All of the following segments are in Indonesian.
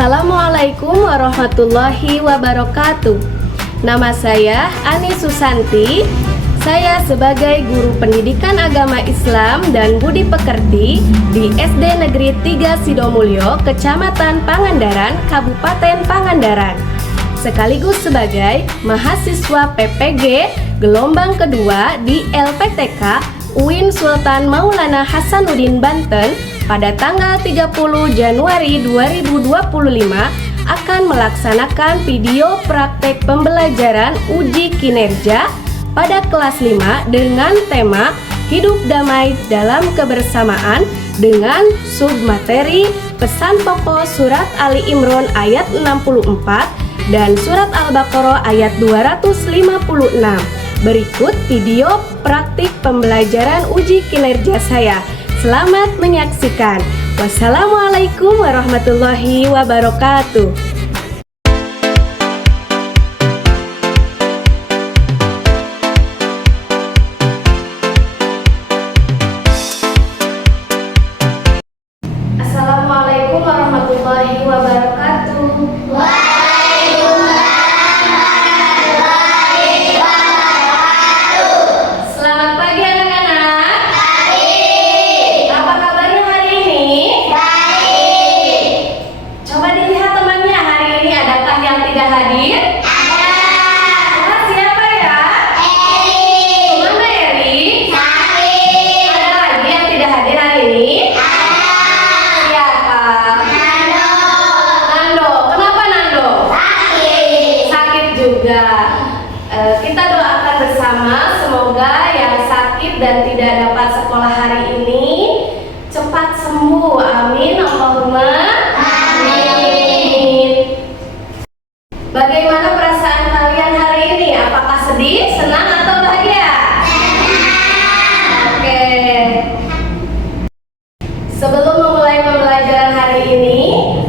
Assalamualaikum warahmatullahi wabarakatuh. Nama saya Ani Susanti. Saya sebagai guru pendidikan agama Islam dan budi pekerti di SD Negeri 3 Sidomulyo, Kecamatan Pangandaran, Kabupaten Pangandaran. Sekaligus sebagai mahasiswa PPG gelombang kedua di LPTK UIN Sultan Maulana Hasanuddin Banten pada tanggal 30 Januari 2025 akan melaksanakan video praktek pembelajaran uji kinerja pada kelas 5 dengan tema Hidup Damai dalam Kebersamaan dengan submateri pesan pokok surat Ali Imran ayat 64 dan surat Al-Baqarah ayat 256. Berikut video praktik pembelajaran uji kinerja saya. Selamat menyaksikan. Wassalamualaikum warahmatullahi wabarakatuh. Assalamualaikum warahmatullahi wabarakatuh. Selamat pagi anak-anak. Apa kabarnya hari ini? Baik. Coba dilihat temannya, hari ini adakah yang tidak hadir? Ada. Siapa ya? Eri. Mana Eri? Sakit. Ada lagi yang tidak hadir hari ini? Siapa? Nando. Kenapa Nando? Sakit juga. Kita doakan bersama semoga yang sakit dan tidak dapat sekolah hari ini cepat sembuh. Amin. Allahumma amin. Bagaimana perasaan kalian hari ini? Apakah sedih, senang, atau bahagia? Oke. Sebelum memulai pembelajaran hari ini,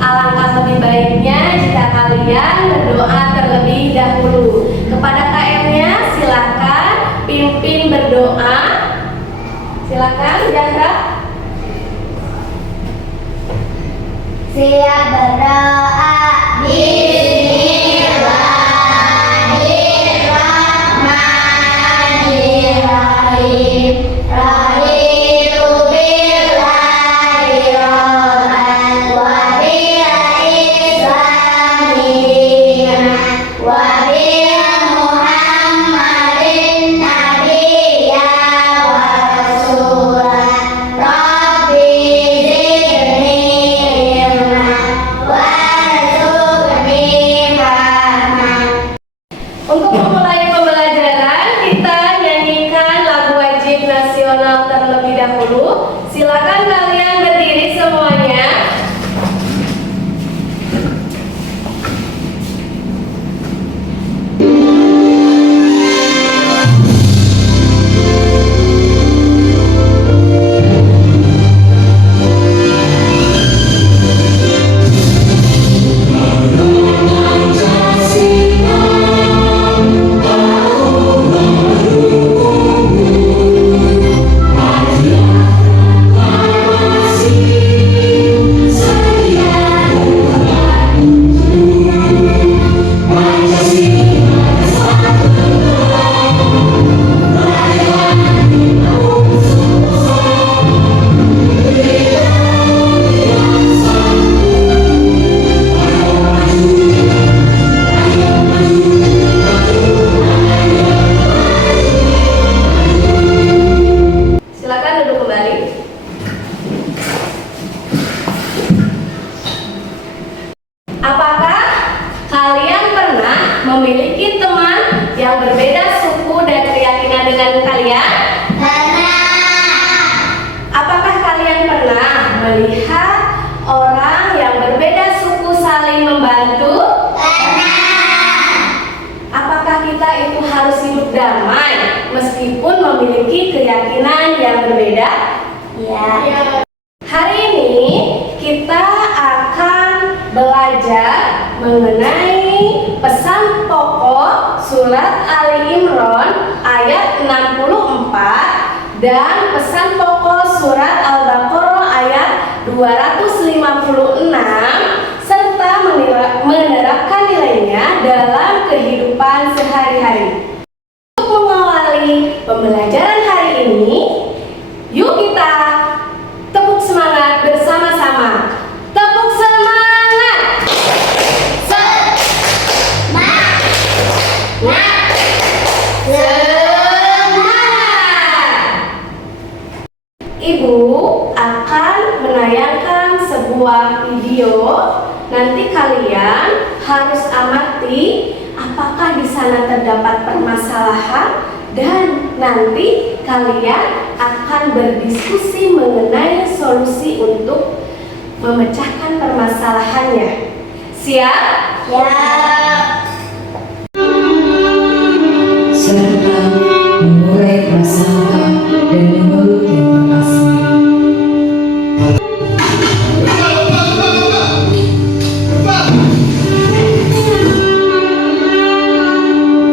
alangkah lebih baiknya jika kalian berdoa terlebih dahulu. Kepada KM-nya silakan pimpin berdoa. Silakan Zahra. Siap berdoa. Bismillahirrahmanirrahim. Raditu billahi rabban wa bil islami dinan wa bi Muhammadin nabiyya wa rasulah. Rabbi zidni ilma warzuqni fahman. Untuk memulai pembelajaran, kita nyanyikan lagu wajib nasional terlebih dahulu. Silakan kalian berdiri semuanya. Silakan duduk kembali. Apakah kalian pernah memiliki teman yang berbeda suku dan keyakinan dengan kalian? Apakah kalian pernah melihat orang yang berbeda suku saling membantu? Apakah kita itu harus hidup damai meskipun memiliki keyakinan yang berbeda? Ya. Hari ini kita akan belajar mengenai pesan pokok surat Ali Imran ayat 64 dan pesan pokok surat Al-Baqarah ayat 256 serta sebuah video. Nanti kalian harus amati apakah di sana terdapat permasalahan dan nanti kalian akan berdiskusi mengenai solusi untuk memecahkan permasalahannya. Siap? Serta mengurai prasangka dan mulut yang terasing.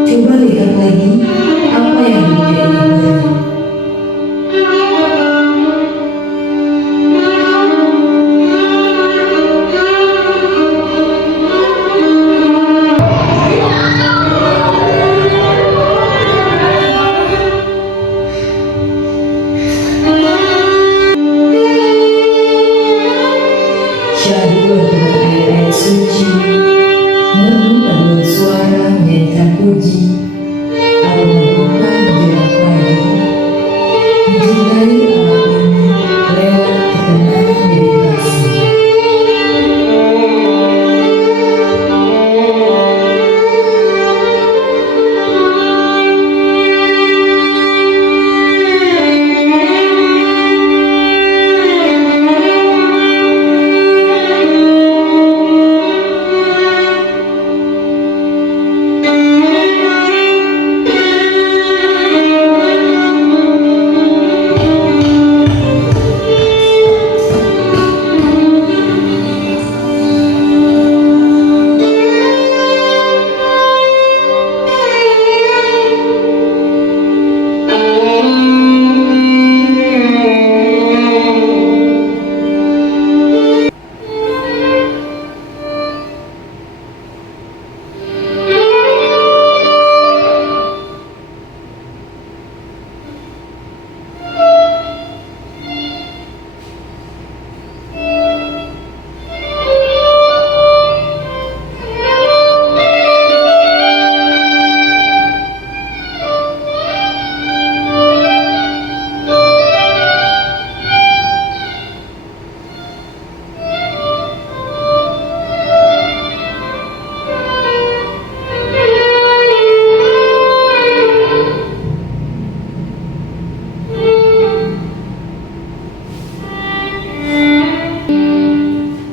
Coba lihat lagi apa yang menjadi baru. Syahdu dengan ayat-ayat suci, merdu paduan suara menyanyikan puji, aroma menjelang pagi, mencintai alam ini lewat ketenangan meditasi.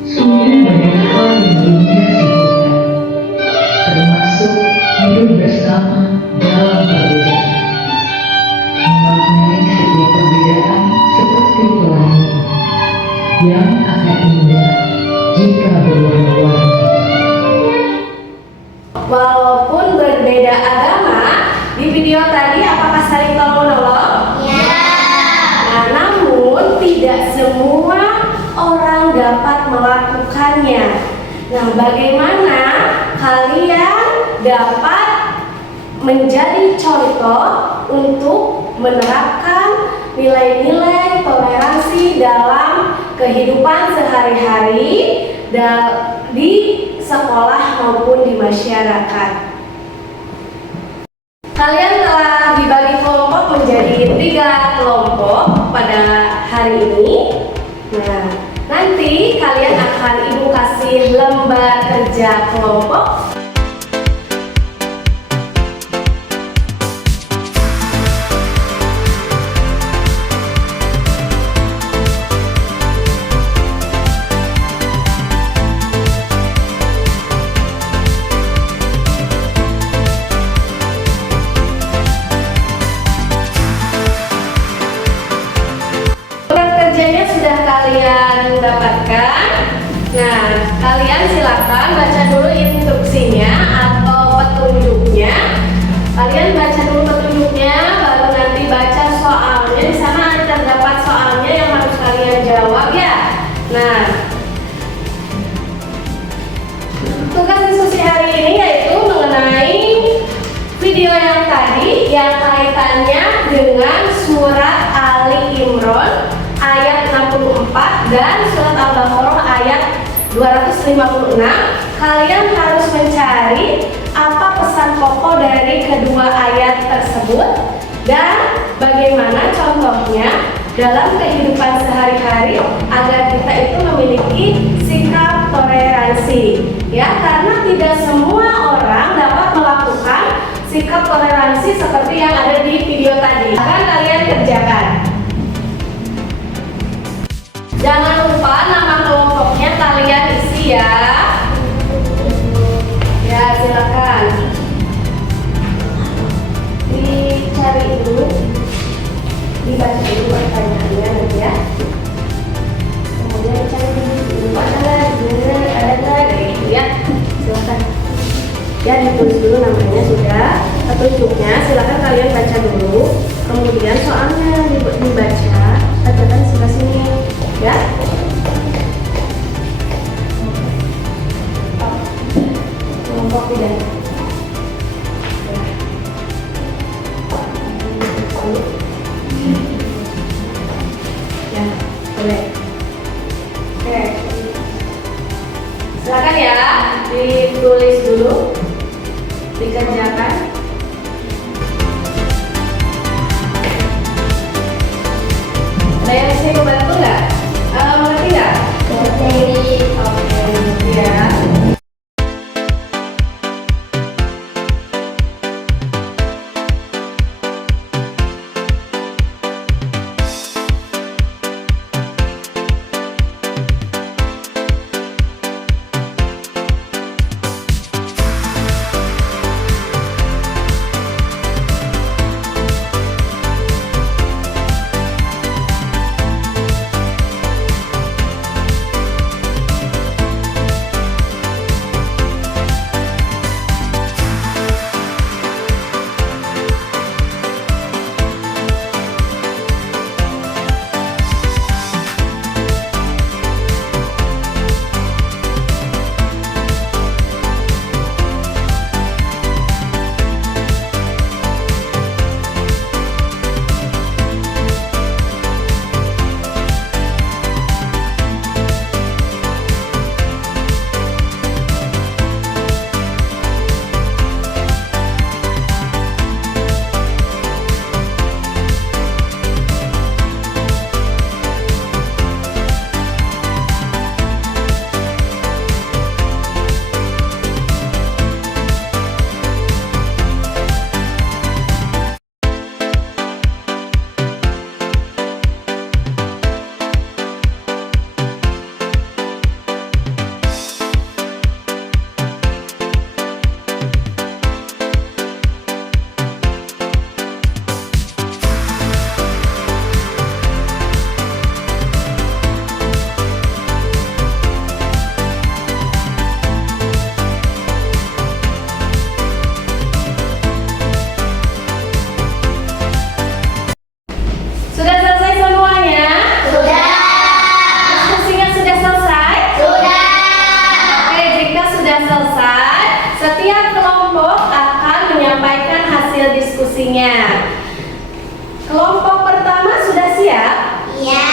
Sungguh banyak hal yang dunia sibukkan, termasuk hidup bersama dalam perbedaan. Memaknai setiap perbedaan seperti pelangi yang akan indah jika berwarna-warni. Walaupun berbeda agama, di video tadi apakah saling tolong-menolong? Nah, namun tidak semua orang dapat melakukannya. Nah, bagaimana kalian dapat menjadi contoh untuk menerapkan nilai-nilai toleransi dalam kehidupan sehari-hari di sekolah maupun di masyarakat? Kalian telah dibagi kelompok menjadi 3 kelompok pada hari ini. Nah, nanti kalian akan Ibu kasih lembar kerja kelompok. Kerjanya sudah kalian dapatkan. Nah, kalian silakan baca dulu instruksinya atau petunjuknya. Kalian baca dulu petunjuknya, baru nanti baca soalnya. Di sana terdapat soalnya yang harus kalian jawab ya. Nah, tugas diskusi hari ini yaitu mengenai video yang tadi yang kaitannya dengan surat Ali Imran ayat 64 dan surat Al-Baqarah ayat 256. Kalian harus mencari apa pesan pokok dari kedua ayat tersebut dan bagaimana contohnya dalam kehidupan sehari-hari agar kita itu memiliki sikap toleransi. Ya, karena tidak semua orang dapat melakukan sikap toleransi seperti yang ada di video tadi. Akan kalian kerjakan. Jangan lupa nama kelompoknya kalian isi ya. Ya, silakan. Dicari dulu, dibaca dulu pertanyaannya nanti ya. Kemudian dicari dulu ada nggak gitu ya. Silakan. Ya, ditulis dulu namanya sudah, petunjuknya silakan kalian baca dulu. Kemudian soalnya dibaca, bacakan sebelah sini ya. Kelompok tidak. Ya, boleh. Oke. Silakan ya, ditulis dulu, dikerjakan. Ada yang bisa membantu nggak? Mengerti nggak? Oke, mengerti ya. Kelompok pertama sudah siap? Iya.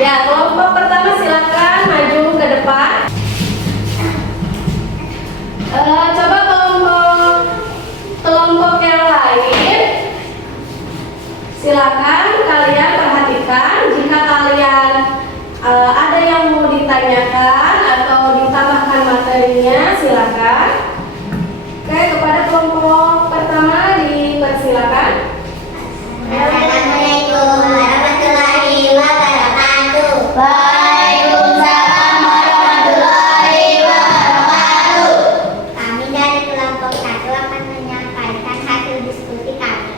Ya, kelompok pertama silakan maju ke depan. Coba kelompok yang lain, silakan kalian perhatikan. Jika kalian ada yang mau ditanyakan atau ditambahkan materinya, silakan. Oke, kepada kelompok pertama dipersilakan. Assalamualaikum warahmatullahi wabarakatuh. Waalaikumsalam warahmatullahi wabarakatuh. Kami dari kelompok 1 akan menyampaikan hasil diskusi kami.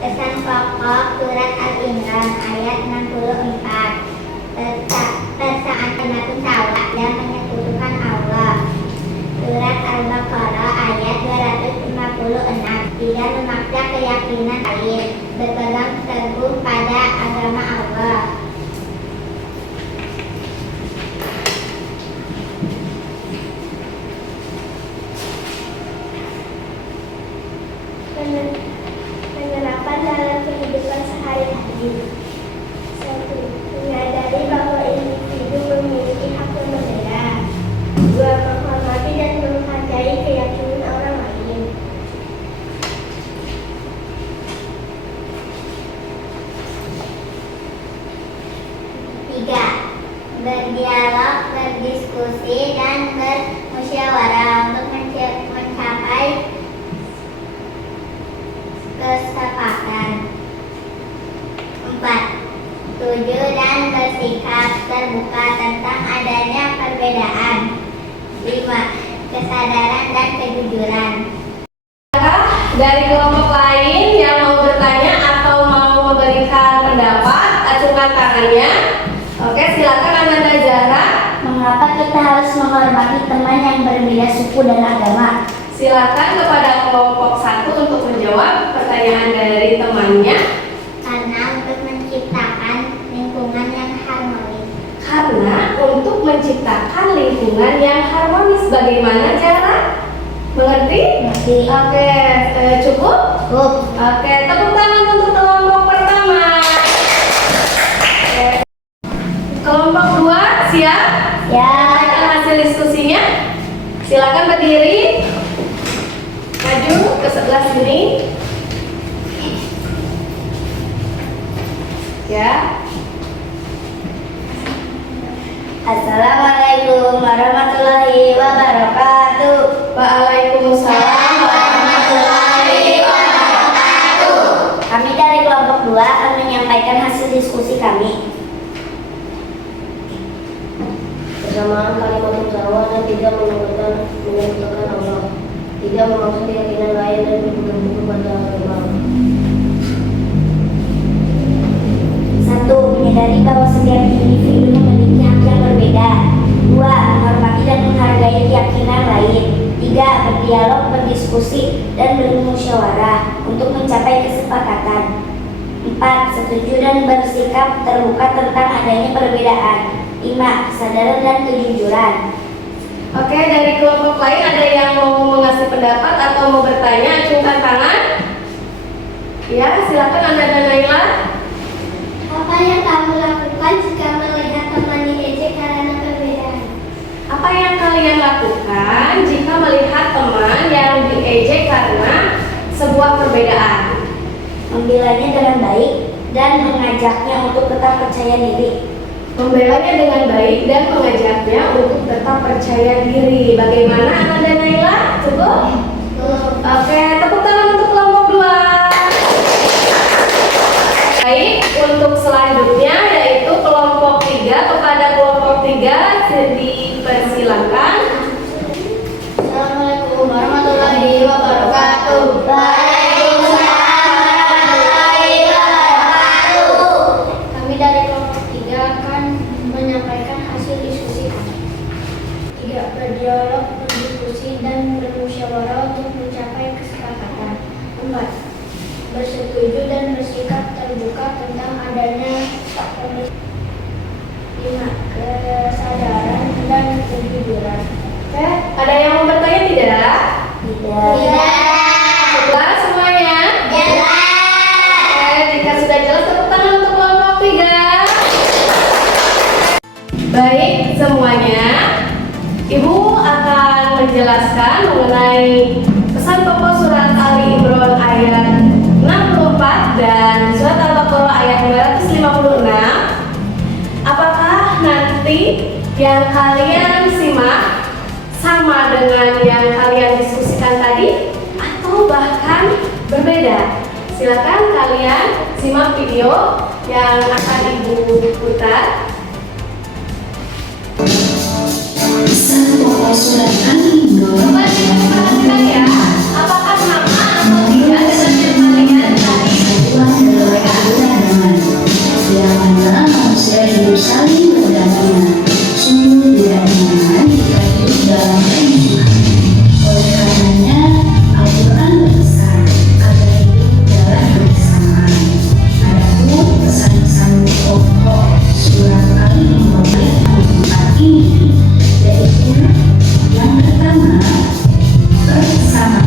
Pesan pokok surat Al-Imran ayat 64. Persamaan tauhid dan menyekutukan Allah. Surat Al-Baqarah ayat 256. Tidak memaksa keyakinan lain, berpegang teguh pada agama Allah. Penerapan dalam kehidupan sehari-hari. 1. Menyadari bahwa individu memiliki hak yang berbeda. 2. Menghormati dan menghargai keyakinan berdialog, berdiskusi, dan bermusyawarah untuk mencapai kesepakatan. 4. Setuju dan bersikap terbuka tentang adanya perbedaan. 5. Kesadaran dan kejujuran. Dari kelompok lain yang mau bertanya atau mau memberikan pendapat, acungkan tangannya. Oke, silakan Ananda Zahra. Mengapa kita harus menghormati teman yang berbeda suku dan agama? Silakan kepada kelompok 1 untuk menjawab pertanyaan dari temannya. Karena untuk menciptakan lingkungan yang harmonis. Karena untuk menciptakan lingkungan yang harmonis. Bagaimana cara? Mengerti? Mengerti. Oke, cukup? Oke, tepuk tangan untuk kelompok pertama. Oke. Kelompok 2 siap? Ya. Sampaikan hasil diskusinya. Silakan berdiri. Maju ke sebelah sini. Ya. Assalamualaikum warahmatullahi wabarakatuh. Waalaikumsalam warahmatullahi wabarakatuh. Kami dari kelompok 2 akan menyampaikan hasil diskusi kami. Persamaan kalimat ucapan dan tidak menyebutkan Allah, tidak memaksa keyakinan lain dan berpegang teguh pada agama. 1. Menyadari bahwa setiap individu memiliki hak yang berbeda. 2. Menghormati dan menghargai keyakinan lain. 3. Berdialog, berdiskusi, dan bermusyawarah untuk mencapai kesepakatan. 4. Setuju dan bersikap terbuka tentang adanya perbedaan. 5. Kesadaran dan kejujuran. Oke, dari kelompok lain ada yang mau mengasih pendapat atau mau bertanya, acungkan tangan. Ya, silakan Anda dan Naila. Apa yang kamu lakukan jika melihat teman diejek karena perbedaan? Apa yang kalian lakukan jika melihat teman yang diejek karena sebuah perbedaan? Membelanya dengan baik dan mengajaknya untuk tetap percaya diri. Membelanya dengan baik dan mengajaknya untuk tetap percaya diri. Bagaimana Anda dan Naila? Cukup? Oke, tepuk tangan untuk kelompok 2. Baik, untuk selanjutnya yaitu kelompok 3. Kepada kelompok 3 dipersilakan. Assalamualaikum warahmatullahi wabarakatuh. Waalaikumsalam warahmatullahi wabarakatuh. Kami dari kelompok 3 akan menyampaikan hasil diskusi kami. 3. Berdialog, berdiskusi, dan bermusyawarah untuk mencapai kesepakatan. 4. Bersetuju dan bersikap terbuka tentang adanya perbedaan. 5. Kesadaran dan kejujuran. Oke, ada yang mau bertanya tidak? Tidak. Jelas semuanya? Jelas. Oke, jika sudah jelas tepuk tangan untuk kelompok 3. Baik semuanya, Ibu akan menjelaskan mengenai pesan pokok surat Ali Imran ayat 64 dan surat Al-Baqarah ayat 256. Apakah nanti yang kalian simak sama dengan yang kalian diskusikan tadi atau bahkan berbeda? Silakan kalian simak video yang akan Ibu putar. Pesan pokok surat Ali Imran Coba diperhatikan ya, apakah sama atau tidak dengan yang kalian tadi? adalah kebenaran, yang mana manusia hidup saling berdampingan. Sungguh tidak nyaman jika hidup dalam kericuhan. Oleh karenanya, Al-Quran berpesan agar hidup dalam kebersamaan. Adapun pesan-pesan pokok surat Ali Imran ayat 64 ini yaitu yang pertama, bersama.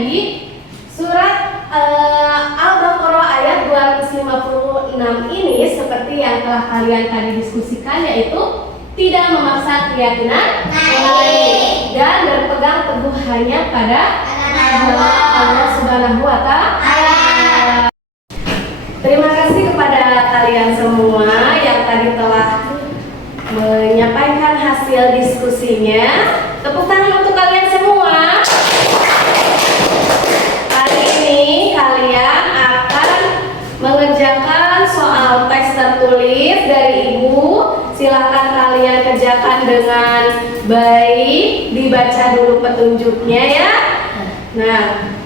adik-adik, surat Al-Baqarah ayat 256 ini seperti yang telah kalian tadi diskusikan, yaitu tidak memaksa keyakinan lain dan berpegang teguh hanya pada Allah Subhanahu wa Ta'ala. Terima kasih kepada kalian semua yang tadi telah menyampaikan hasil diskusinya. Tepuk tangan untuk kalian semua. Hari ini kalian akan mengerjakan soal teks tertulis dari Ibu. Silakan kalian kerjakan dengan baik, dibaca dulu petunjuknya ya. Nah,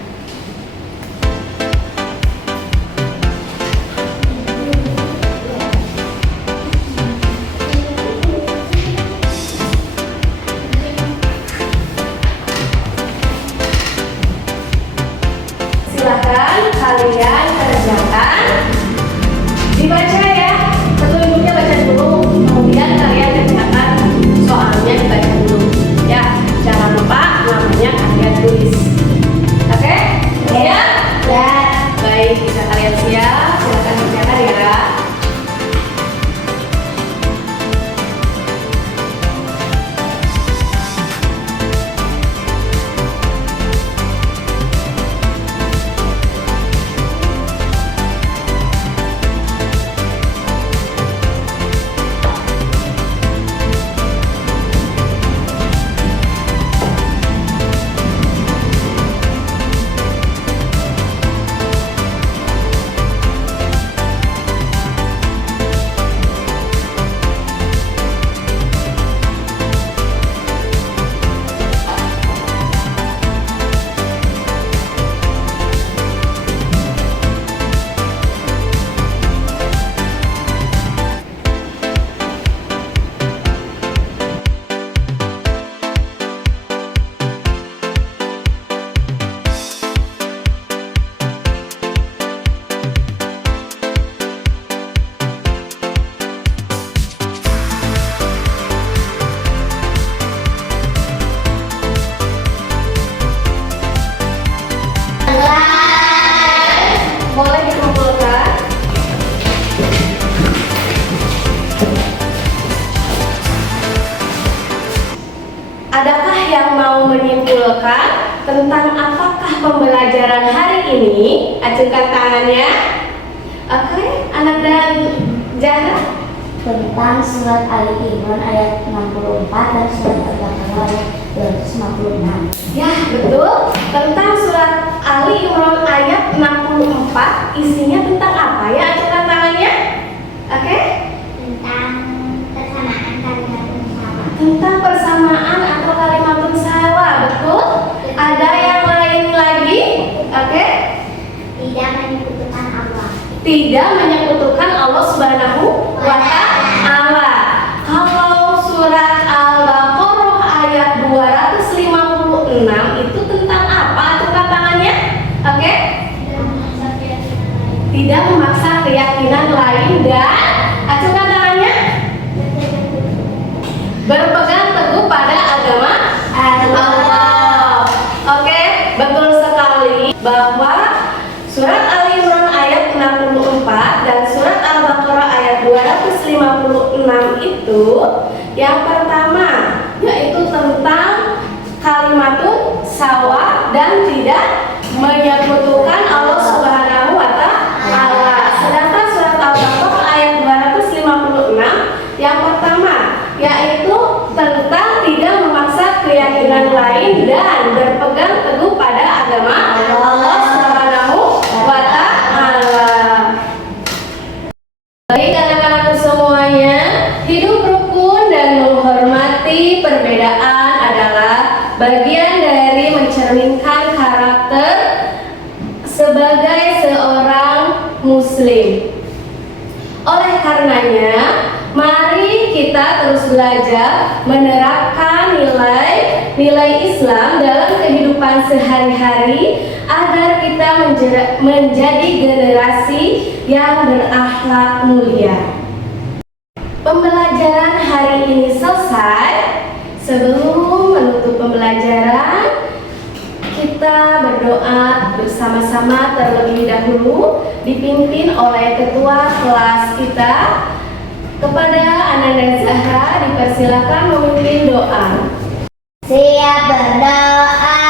silakan kalian kerjakan, dibaca ya, petunjuknya baca dulu, kemudian kalian kerjakan soalnya dibaca dulu ya, jangan lupa namanya kalian tulis. Oke? Ya? Ya. Baik, bisa kalian siap, silakan kerjakan ya. Boleh dikumpulkan. Adakah yang mau menyimpulkan tentang apakah pembelajaran hari ini? Acungkan tangannya. Oke, anak dan Zahra. Tentang surat Ali Imran ayat 64 dan surat Al-Baqarah ayat 256. Ya, betul. Tentang surat Ali Imran ayat 64, isinya tentang apa ya? Acungkan tangannya. Oke? Tentang persamaan kalimat sama. Tentang persamaan atau kalimatun sawa, betul? Ada yang lain lagi? Oke? Tidak menyekutukan Allah. Tidak menyekutukan Allah Subhanahu wa Ta'ala. Kalau surat Al-Baqarah ayat 256 itu tentang apa? Acungkan tangannya. Oke? Tidak memaksa keyakinan lain dan acungkan tangannya. Berpegang teguh pada agama Allah. Oke, betul sekali bahwa surat Ali Imran ayat 64 dan surat Al-Baqarah ayat 256 itu yang pertama yaitu tentang kalimatun sawa dan tidak menyekutukan Allah Subhanahu wa Ta'ala. Sedangkan surat Al-Baqarah ayat 256 yang pertama yaitu tentang tidak memaksa keyakinan lain dan berpegang teguh pada agama Allah Subhanahu wa Ta'ala. Baik anak-anakku semuanya, hidup rukun dan menghormati perbedaan adalah bagian dari mencerminkan karakter sebagai seorang muslim. Oleh karenanya, mari kita terus belajar menerapkan nilai Islam dalam kehidupan sehari-hari agar kita menjadi generasi yang berakhlak mulia. Pembelajaran hari ini selesai. Sebelum menutup pembelajaran, kita berdoa bersama-sama terlebih dahulu, dipimpin oleh ketua kelas kita. Kepada Ananda Zahra dipersilakan memimpin doa. Siap berdoa.